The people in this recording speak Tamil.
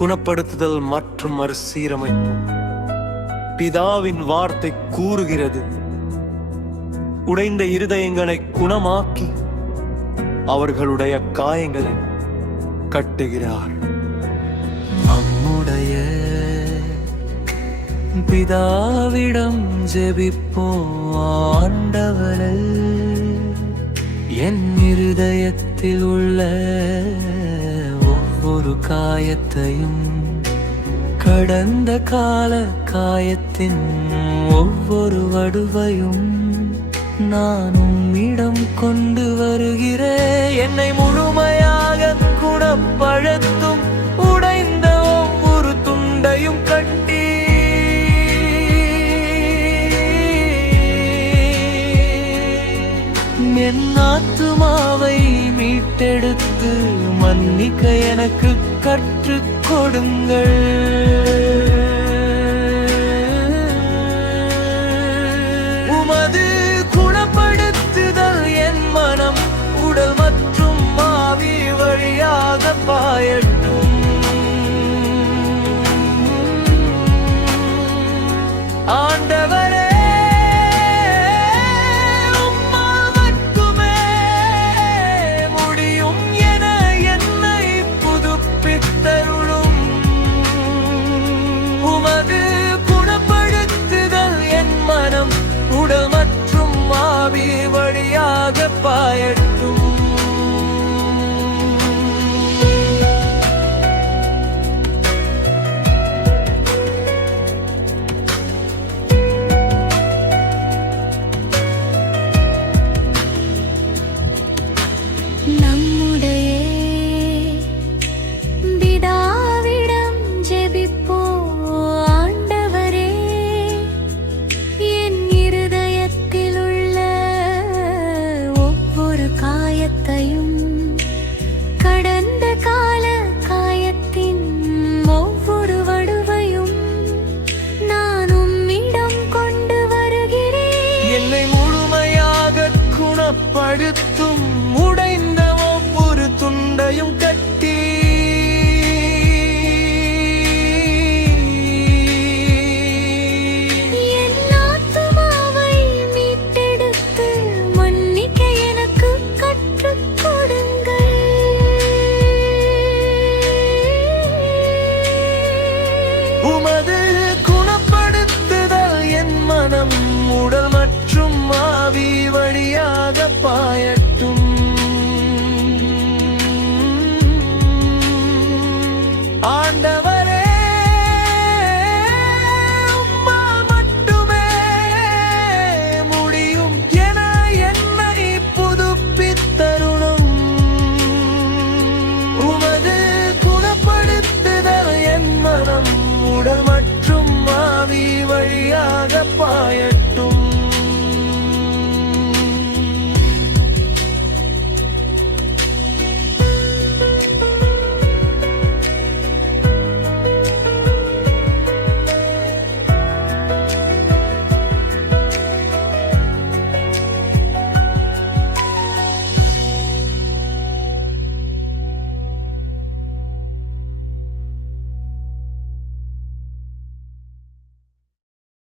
குணப்படுத்துதல் மற்றும் மறுசீரமைப்பு பிதாவின் வார்த்தை கூறுகிறது. உடைந்த இருதயங்களை குணமாக்கி அவர்களுடைய காயங்களை கட்டுகிறார். நம்முடைய பிதாவிடம் ஜெபிப்போம் ஆண்டவரே. என் இருதயத்தில் உள்ள ஒவ்வொரு காயத்தையும் கடந்த கால காயத்தின் ஒவ்வொரு வடுவையும் நானும் இடம் கொண்டு வருகிறேன். என்னை முழுமையாக குணப்படுத்தும் என் ஆத்துமாவை மீட்டெடுத்து மன்னிக்க எனக்கு கற்றுக் கொடுங்கள். வழியாக பாயட்டும் என்னை முழுமையாக குணப்படுத்தும் உடைந்த ஒவ்வொரு துண்டையும் உடல் மற்றும் மாவி வழியாக பாய